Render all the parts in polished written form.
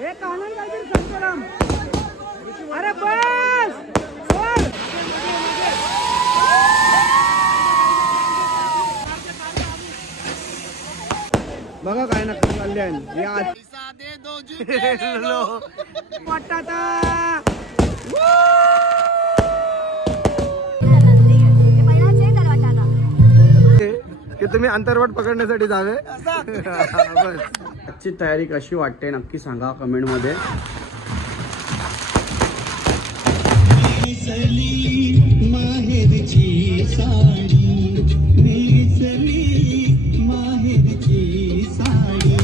एक आनंद काहीतरी संतराम. अरे बस वर. बघा काय नक्की चालले आहे या वाटाता. की तुम्ही अंतर्वाट पकडण्यासाठी जावे. आजची तयारी कशी वाटते नक्की सांगा कमेंट मध्ये. माहेरची साडी माहेरची साडी.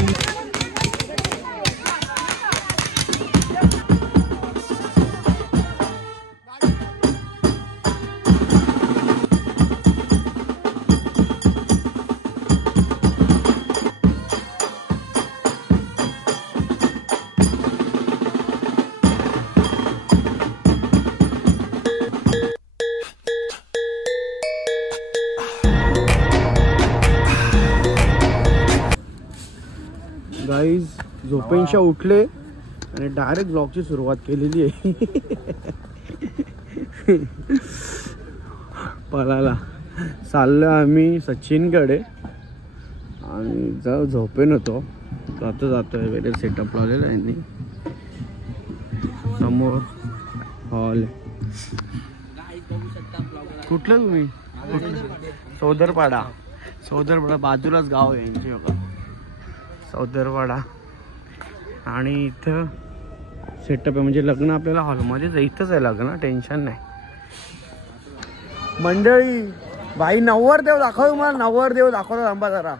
गाईज झोपेंच्या उठले आणि डायरेक्ट ब्लॉगची सुरुवात केलेली आहे. पळाला चाललो आम्ही सचिनकडे आणि जर झोपेन होतो जातो जातो वगैरे सेटअप लावलेलं आहे. समोर हॉल. कुठलं तुम्ही? सौदरपाडा. सौदरपाडा बाजूलाच गाव आहे यांची बघा सौदरवाडा. आणि इथं सेटअप आहे म्हणजे लग्न आपल्याला हॉलमध्येच इथंच आहे लग्न. टेन्शन नाही. मंडळी बाई नवरदेव दाखव तुम्हाला. नवरदेव दाखवतो थांबा जरा.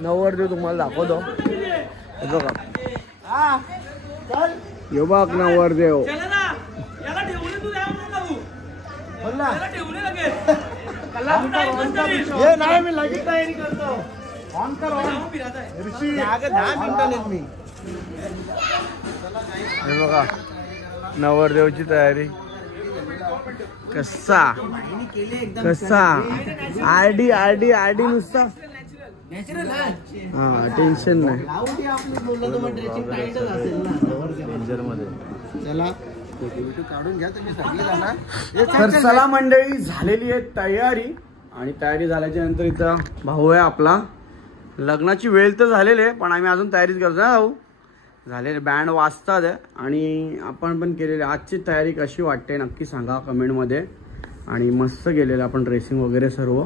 नवरदेव तुम्हाला दाखवतो. बघा यो बघ नवरदेव. नाही मी लगेच तयारी करतो. हे बघा नवरदेवची तयारी. कसा कसा आरडी आरडी आरडी नुसता. हा टेन्शन नाही. तर चला मंडळी झालेली आहे तयारी. आणि तयारी झाल्याच्या नंतर इथं भाऊ आहे आपला. लग्नाची वेळ तर झालेली आहे पण आम्ही अजून तयारीच करतो ना भाऊ. झालेले बँड वाजतात आणि आपण पण केलेली. आजची तयारी कशी वाटते नक्की सांगा कमेंटमध्ये. आणि मस्त गेलेलं आपण ड्रेसिंग वगैरे सर्व.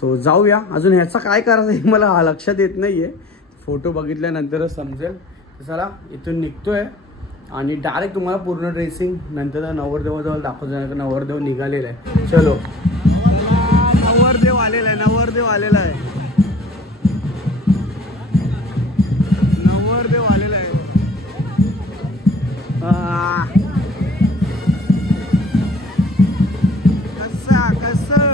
सो जाऊया. अजून ह्याचा काय करायचं हे मला लक्षात येत नाही आहे. फोटो बघितल्यानंतरच समजेल. चला इथून निघतोय आणि डायरेक्ट तुम्हाला पूर्ण ड्रेसिंग नंतर नवरदेवाजवळ दाखवतो. नवरदेव निघालेला आहे. चलो नवरदेव आलेला आहे. नवरदेव आलेला आहे. नवरदेव आलेला आहे. कसा कसं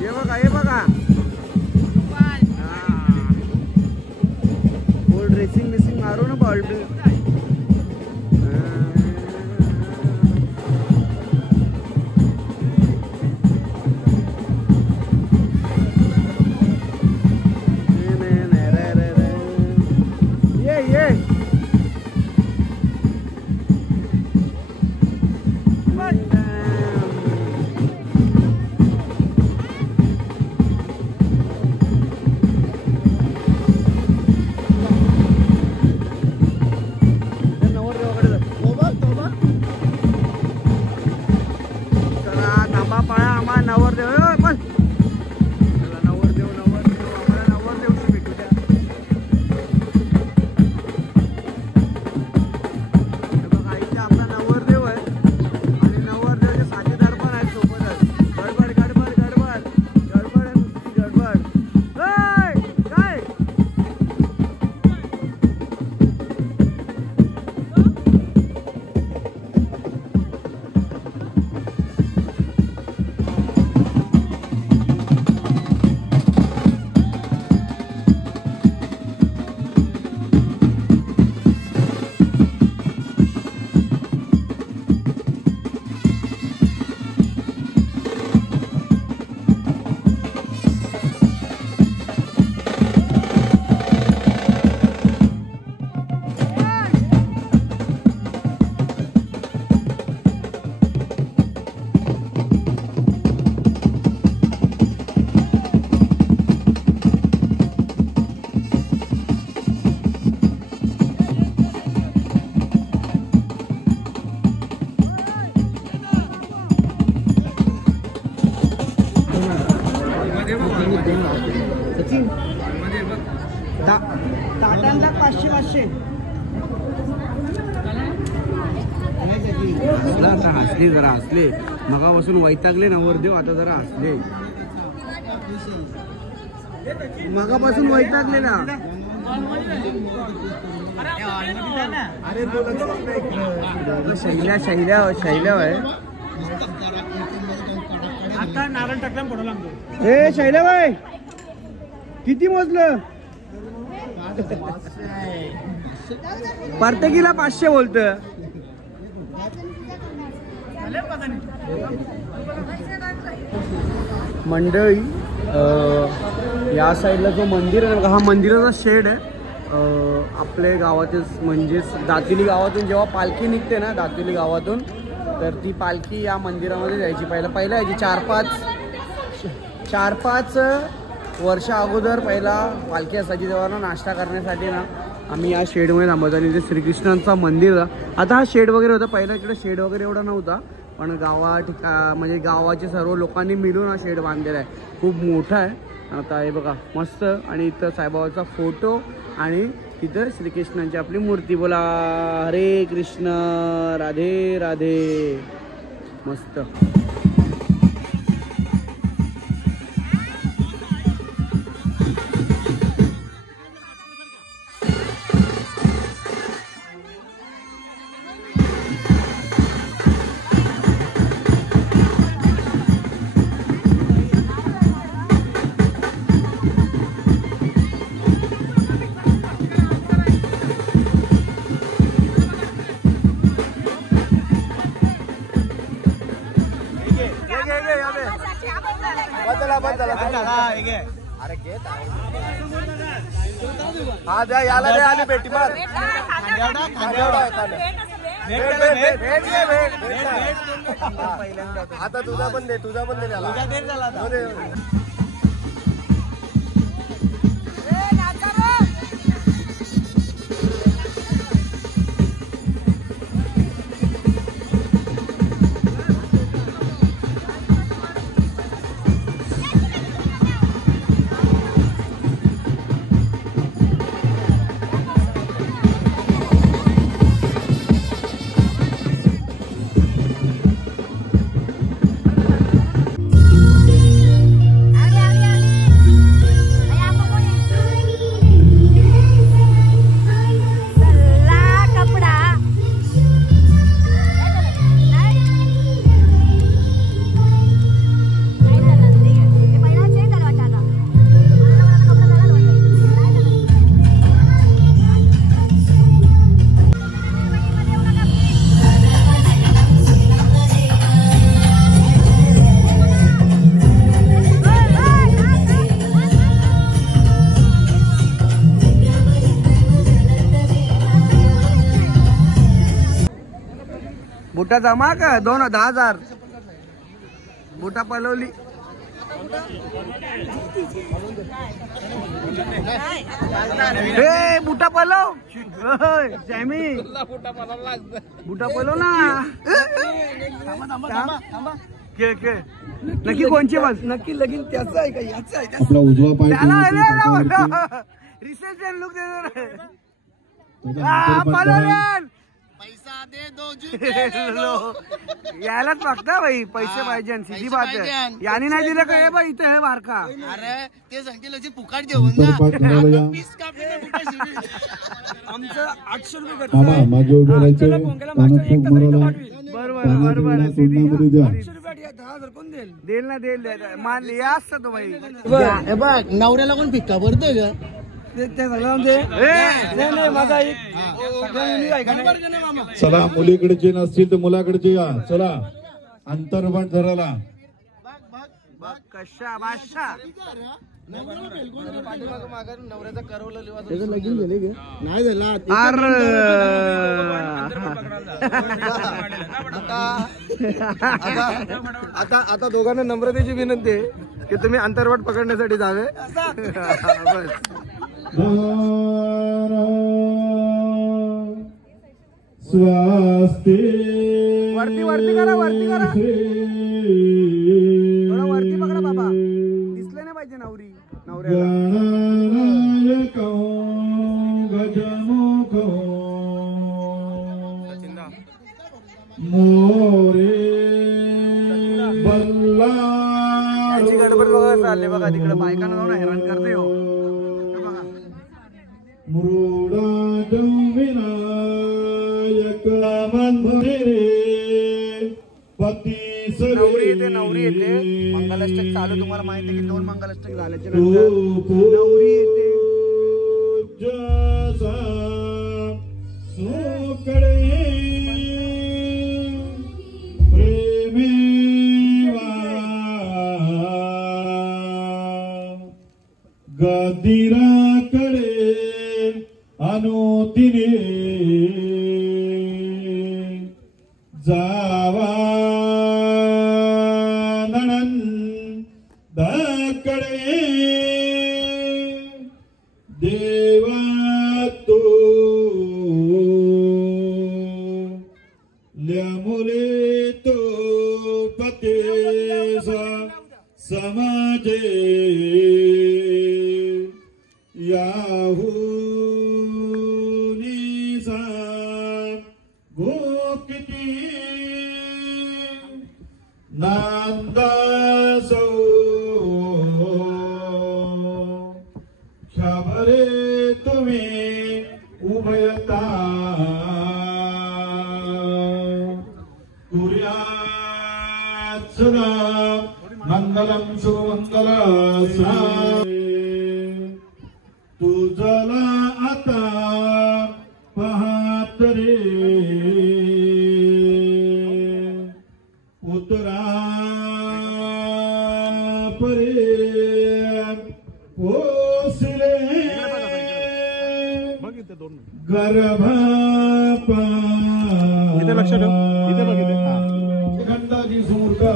हे बघा हे बघा. फुल ड्रेसिंग बिसिंग मारू ना बॉल. सचिन ताटांना 500 आता हसले जरा हसले मगापासून वैतागले नवरदेव आता जरा हसले मगापासून वैतागले ना शैल्या आहे आता नारळ टाकला पडू लागतो ए शैल्या बाई किती मोजलं प्रत्येकीला 500 बोलत मंडळी या साईडला जो मंदिर आहे ना हा मंदिराचा शेड आहे आपल्या गावातील म्हणजे दातिली गावातून जेव्हा पालखी निघते ना दातिली गावातून तर ती पालखी या मंदिरामध्ये जायची पहिला यायची 4-5 वर्ष अगोदर पहिला पालखी असायची तेव्हा ना नाश्ता करण्यासाठी ना आम्ही या शेडमध्ये थांबवतो आणि इथे श्रीकृष्णांचा मंदिर आता हा शेड वगैरे होता पहिला इकडे शेड वगैरे एवढा नव्हता पण म्हणजे गावाचे सर्व लोकांनी मिळून हा शेड बांधलेला आहे खूप मोठा आहे आता हे बघा मस्त आणि इथं साईबाबाचा फोटो आणि तिथं श्रीकृष्णांची आपली मूर्ती बोला हरे कृष्ण राधे राधे मस्त हा द्या याला द्या आणि भेटी मार आता तुझा पण दे त्याला बुटा जमा का 10,000 बुटा पलवली बुटा पलव जॅमी बुटा पलव ना नक्की कोणची बस नक्की लगीन त्याचं आहे का याचं आहे आपला उजवा पाय रिसेप्शन लुक दे पैसा दे दो यायलाच मागता भाई पैसे पाहिजे सीधी बात आहे याने नाही दिलं काय बाई इथं आहे बारका अरे ते सांगतील फुकाट देऊन ना आमचं 800 रुपये बरोबर कोण देईल ना देईल मान या असतं तो भाई बघ नवऱ्याला कोण फिक्का भरतोय का चला मुलीकडचे नसतील तर मुलाकडचे या चला अंतर्भाट धराला कशा बादशा नवऱ्याचा करवलं लगीन झाले गे नाही झाला आता दोघांना नम्रतेची विनंती आहे की तुम्ही अंतर्वाट पकडण्यासाठी जावे बस स्वस्ति वरती करा थोडा वरती पकडा बाबा दिसले नाही पाहिजे नवऱ्याला मृडाजं विनायक मंदिरे पतीस नवरी येते मंगलाष्टक चालू. तुम्हाला माहिती आहे की 2 मंगलाष्टक झाल्याच्या नंतर नवरी येते. जसा सोकडे गदिराकडे अनुतिने जावा नणंदाकडे देवा तो ल्यामुले तो पतेसा समाजे याहुनीसा गोकिती नांदासो क्षभरे तुम्ही उभयता तुर्यात सदा मंगलम सुमंगल तुझला आता पाहत रे उतरा परे पोसले गर्भपा गंडाची सुरका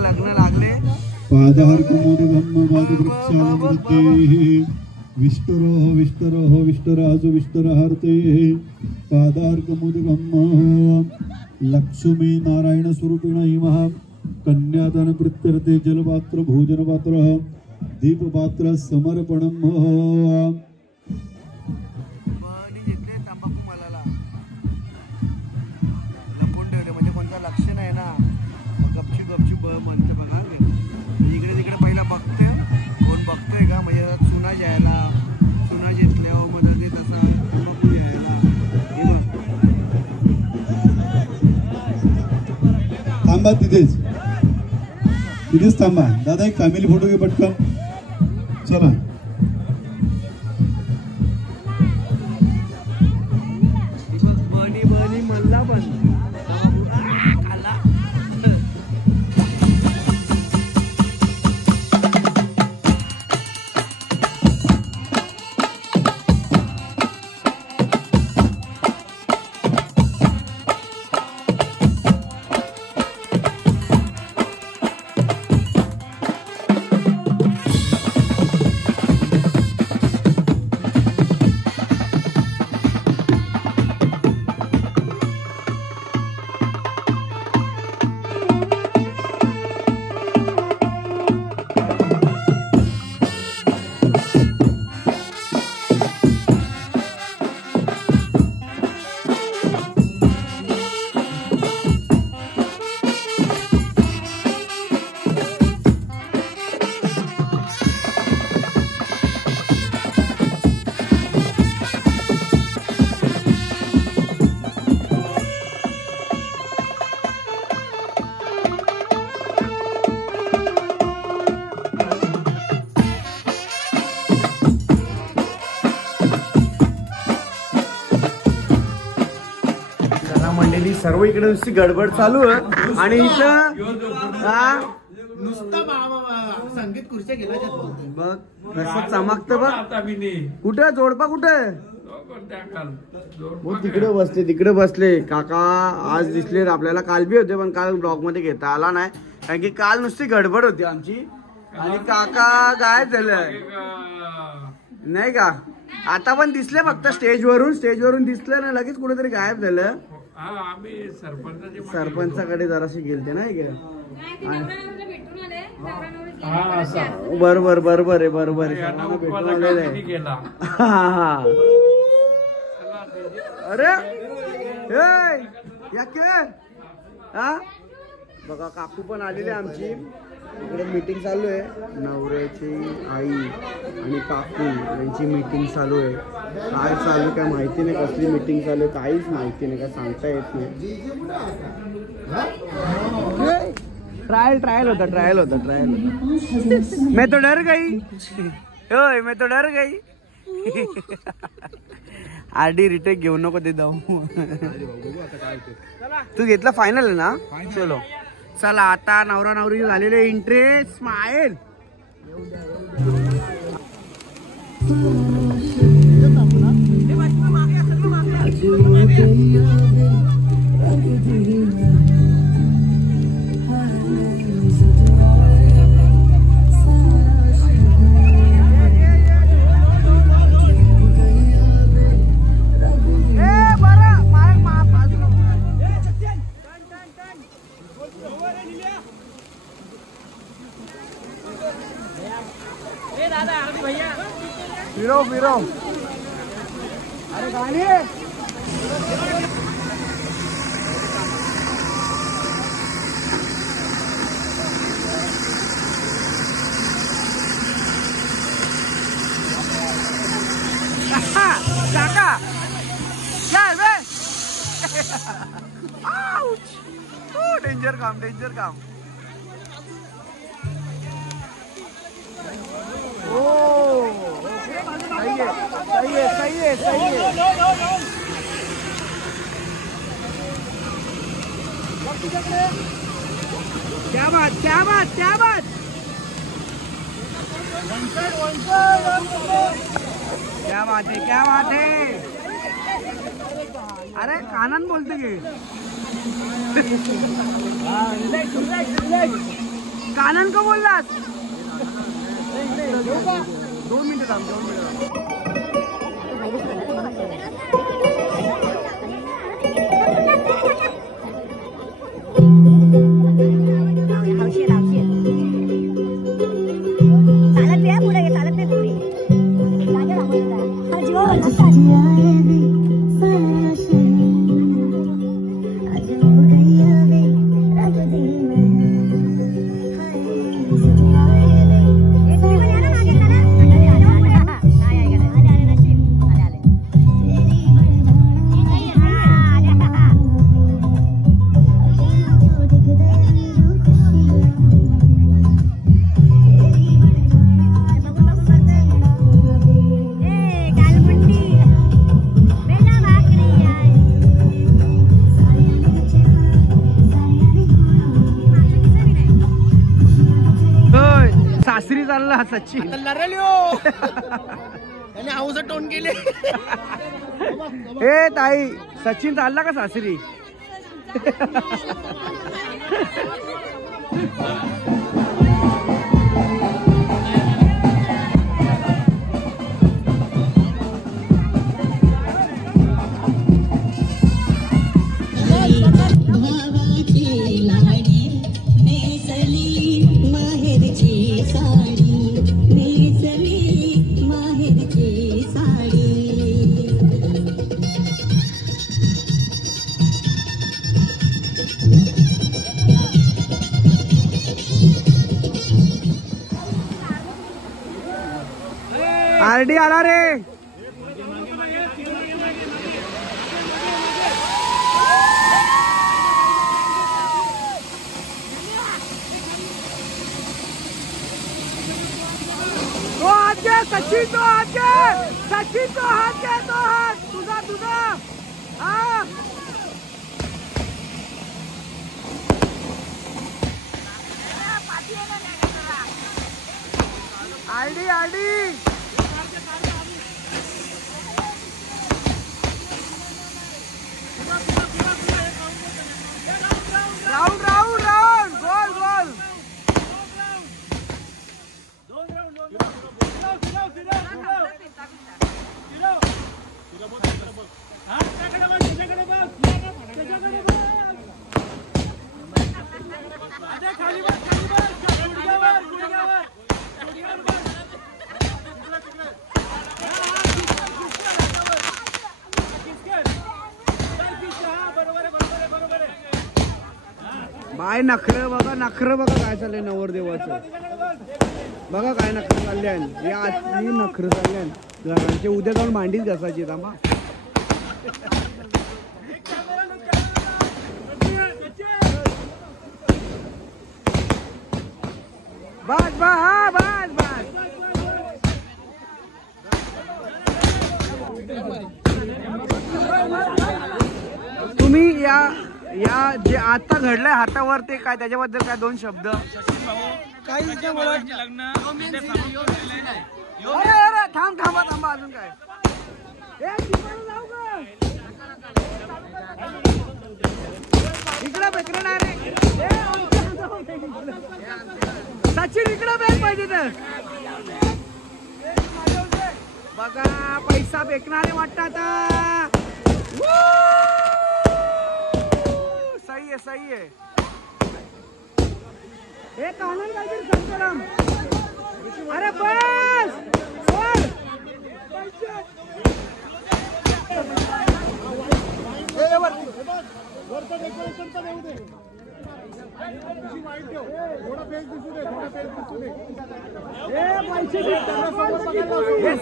लग्न लागले. पादार कुमोदगम पादवृक्षालवृत्ते विष्टुरो विष्टरो विष्टराजु विष्टरहर्ते पादार कुमोदगम लक्ष्मी नारायण स्वरूपिण इमः कन्यादान प्रत्यर्थे जलपात्र भोजनपात्र दीपपात्र समर्पणम म्हणते बघा. इकडे तिकडे पहिला बघते कोण बघतोय का म्हणजे चुना जायला चुना घेतल्यावर मग ते तसा तंबाखू यायला. थांबा तिथेच थांबा दादा. एक फॅमिली फोटो घे पटकन. चला बनी बनी म्हणला पण सर्व इकडे नुसती गडबड चालू आहे आणि इथं नुसतं संगीत खुर्च्या गेला बघ कसं चमकतं बघ. कुठं जोडपा कुठं तिकडे बसले काका. आज दिसले आपल्याला, काल बी होते पण काल ब्लॉग मध्ये घेता आला नाही कारण की काल नुसती गडबड होती आमची आणि काका गायब झालं नाही का. आता पण दिसले फक्त स्टेजवरून दिसलं ना लगेच कुठेतरी गायब झालं. सरपंचाकडे जराशी गेलते ना इकडे. बरोबर आहे भेटून आलेलं आहे. अरे हा बघा काकू पण आलेली आमची. इकडे मीटिंग चालू आहे. नवऱ्याची आई आणि काकू यांची मीटिंग चालू आहे. काय चालू काय माहिती नाही, कसली मीटिंग चालू आहे काहीच माहिती नाही, काय सांगता येत नाही. ट्रायल होता. मैं तो डर गई आरडी रिटेक घेऊ नको ते जाऊ. तू घेतला फायनल आहे ना. चलो चला आता नवरा नवरी झालेले इंटरेस्ट स्माइल. फिरो अरे गाड़ी काका चल बे. डेंजर काम. सही है. क्या बात. क्या बात है. अरे कानन बोलते की कानन को बोललास. 2 मिनिटं सासरी चालला सचिन. हाऊस टोन केले. ए ताई सचिन चालला का सासरी. आरडी आला रे. सचिन तो हात तुझा. आरडी आरडी राऊंड राऊंड राऊंड गोल गोल बाय नखरं बघा काय चाललंय नवरदेवाचं बघा काय नखरं चालले आहे या आजची नखरं चालले आहे घरांचे उद्या जाऊन भांडीच घासायची थांबा बस बस हा बस बस तुम्ही या जे आता घडलंय हातावर ते काय त्याच्याबद्दल काय दोन शब्द काही अरे थांब थांबा थांबा अजून काय इकडं बेकडं नाही रे सचिन इकडं बॅग पाहिजे तर बघा पैसा बेकणारे वाटतात सही है एक कानून काहीतरी संतराम अरे बस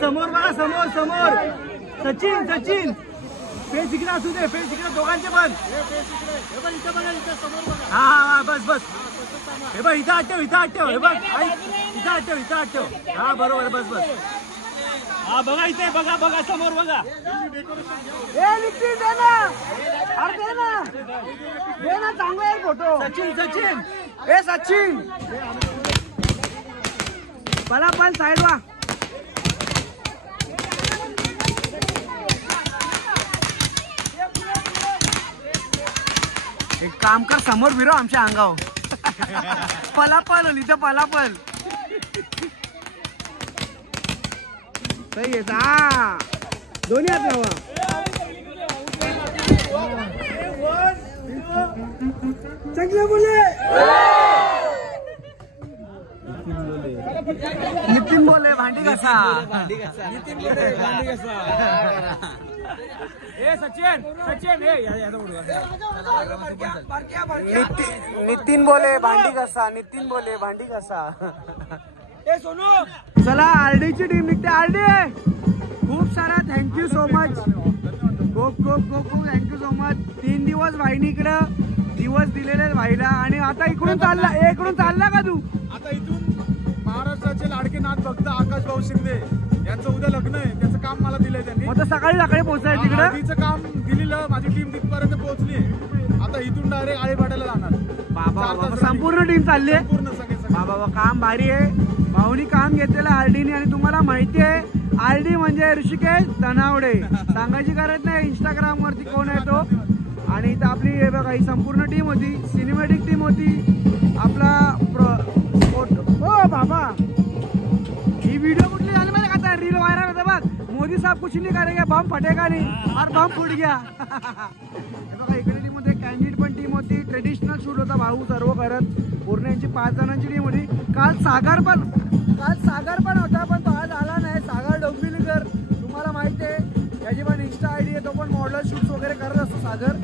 समोर बघा समोर समोर सचिन सचिन फेस इकडे असू दे फेस इकडे दोघांचे पण हा हा बस बस हे बघ इथं आठव हे बघ इथं आठव हा बरोबर बस बस हा बघा इथे बघा बघा समोर बघा दे ना चांगला आहे फोटो सचिन सचिन ए सचिन मला पण साईड वा एक काम कर समोर फिरव आमच्या अंगावर पलापल इथं पलापल सही आहे हा दोन्ही हात लावा चांगले बोले नितीन बोले भांडी घासा नितीन बोले भांडी घासा ए सचिन सचिन नितीन बोले भांडी घासा नितीन बोले भांडी घासा ए सोनू चला आरडीची टीम निघते आरडी खूप सारा थँक्यू सो मच खूप खूप खूप खूप थँक्यू सो मच 3 दिवस वाहिनीकडं दिवस दिलेले भाईला आणि आता इकडून चालला का तू आता इथून महाराष्ट्राचे लाडके नाथ भक्त आकाश भाऊ शिंदे यांचं उद्या लग्न आहे त्याचं काम मला दिलंय त्यांनी मग सकाळी पोहोचायचं तिकडं तिचं काम दिलेलं माझी टीम तिथपर्यंत पोहोचली आता इथून डायरेक्ट आळेपाड्याला जाणार बाबा संपूर्ण टीम चालली आहे पूर्ण सगळे बाबा काम भारी आहे भाऊनी काम घेतलेलं आरडीने आणि तुम्हाला माहिती आहे आरडी म्हणजे ऋषिकेश धनावडे सांगायची गरज नाही इंस्टाग्राम वरती कोण आहे तो आणि इथं आपली हे बघा ही संपूर्ण टीम होती सिनेमॅटिक टीम होती आपला हो बाबा ही व्हिडिओ कुठली झाली माहिती का रील व्हायरल होता बघ मोदी साहेब कुछ नहीं करेगा बम फटेगा नहीं और बम फुट गया बघा इकडे टीम मध्ये कॅन्डिडेट पण टीम होती ट्रेडिशनल शूट होता भाऊ सर्व करत पूर्ण यांची 5 जणांची टीम होती काल सागर पण होता पण तो आज आला नाही सागर डोंबिवलीकर तुम्हाला माहिती आहे याची पण इंस्टा आयडी आहे तो पण मॉडल शूट्स वगैरे करत असतो सागर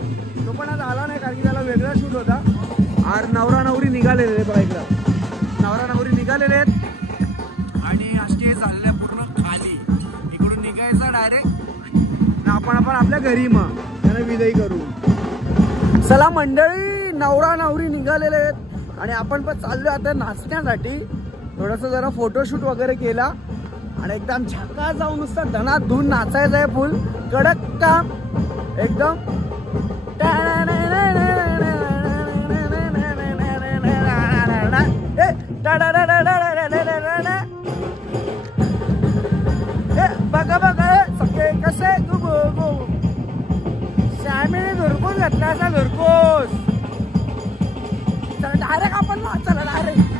तो पण आज आला नाही कारण की त्याला वेगळा शूट होता आज नवरा नवरी निघालेले बघा इकडं नवरा नवरी निघालेले आहेत आणि स्टे चाललंय पूर्ण खाली इकडून निघायचं डायरेक्ट आपण आपल्या घरी मग त्याला विदाई करू चला मंडळी नवरा नवरी निघालेले आहेत आणि आपण पण चाललोय आता नाचण्यासाठी थोडंसं जरा फोटोशूट वगैरे केला आणि एकदम झकास जाऊन नुसतं धनात धून नाचायचं आहे फुल कडक काम एकदम घातला असा घरपोच. चला डायरेक्ट आपण चला डायरेक्ट.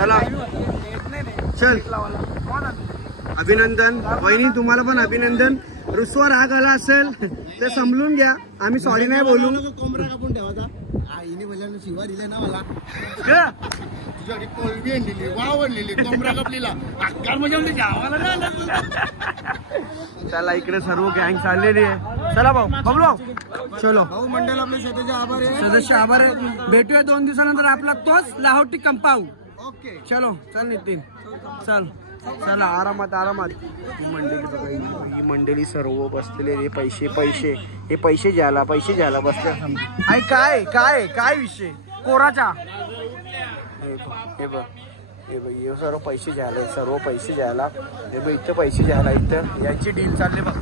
चला चल. अभिनंदन वहिनी, तुम्हाला पण अभिनंदन. रुसवा राग आला असेल ते समजून घ्या, आम्ही सॉरी नाही बोलू. कोंबडा कापून ठेवायचा. आईने भल्यानं शिवा दिले ना मला. तुझ्याकडे कोलबी आणलेली, वावडलेली, कोंबडा कापलेला. अक्कार म्हणजे आमच्या गावाला ना. चला इकडे सर्व गँग चाललेली आहे. चला भाऊ बबलू भाऊ, चलो. भाऊ मंडळ आपले सदस्य आभार आहे. सदस्य आभार आहे. भेटूया 2 दिवसानंतर आपला तोच लाहोटी कंपाऊंड. ओके चलो चल नितीन चल. चला आरामात आरामात. ही मंडळी सर्व बसलेले. हे पैसे ज्याला बसले. आई काय काय काय विषय कोराचा. हे बघ हे सर्व पैसे घ्यायला हे बघ इथं पैसे घ्यायला. इथं यांची डील चालली बघ.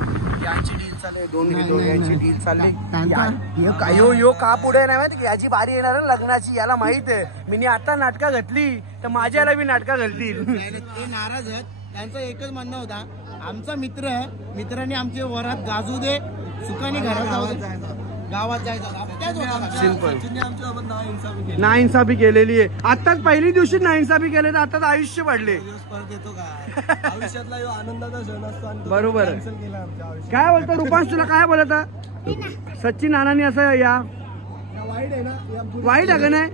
यांची डील चालली. दोन यांची डील चालली. यो का पुढे नाही माहिती, याची बारी येणार आहे लग्नाची. याला माहित आहे मी आता नाटका घातली तर माझ्याला बी नाटका घालतील. ते नाराज आहेत. त्यांचं एकच म्हणणं होता, आमचा मित्रांनी आमचे वरात गाजू दे, सुखाने घरात जाऊ दे, गावात जायचं. सिंपल. नाइंसाफी केलेली आहे. आताच पहिली दिवशी नाइंसाफी केले तर आताच आयुष्य पडले. आयुष्यातला आनंदाचा क्षण असतो. बरोबर. काय बोलतो रुपांश, तुला काय बोलत सचिन नानांनी असं या वाईट आहे ना, वाईट आहे का नाही.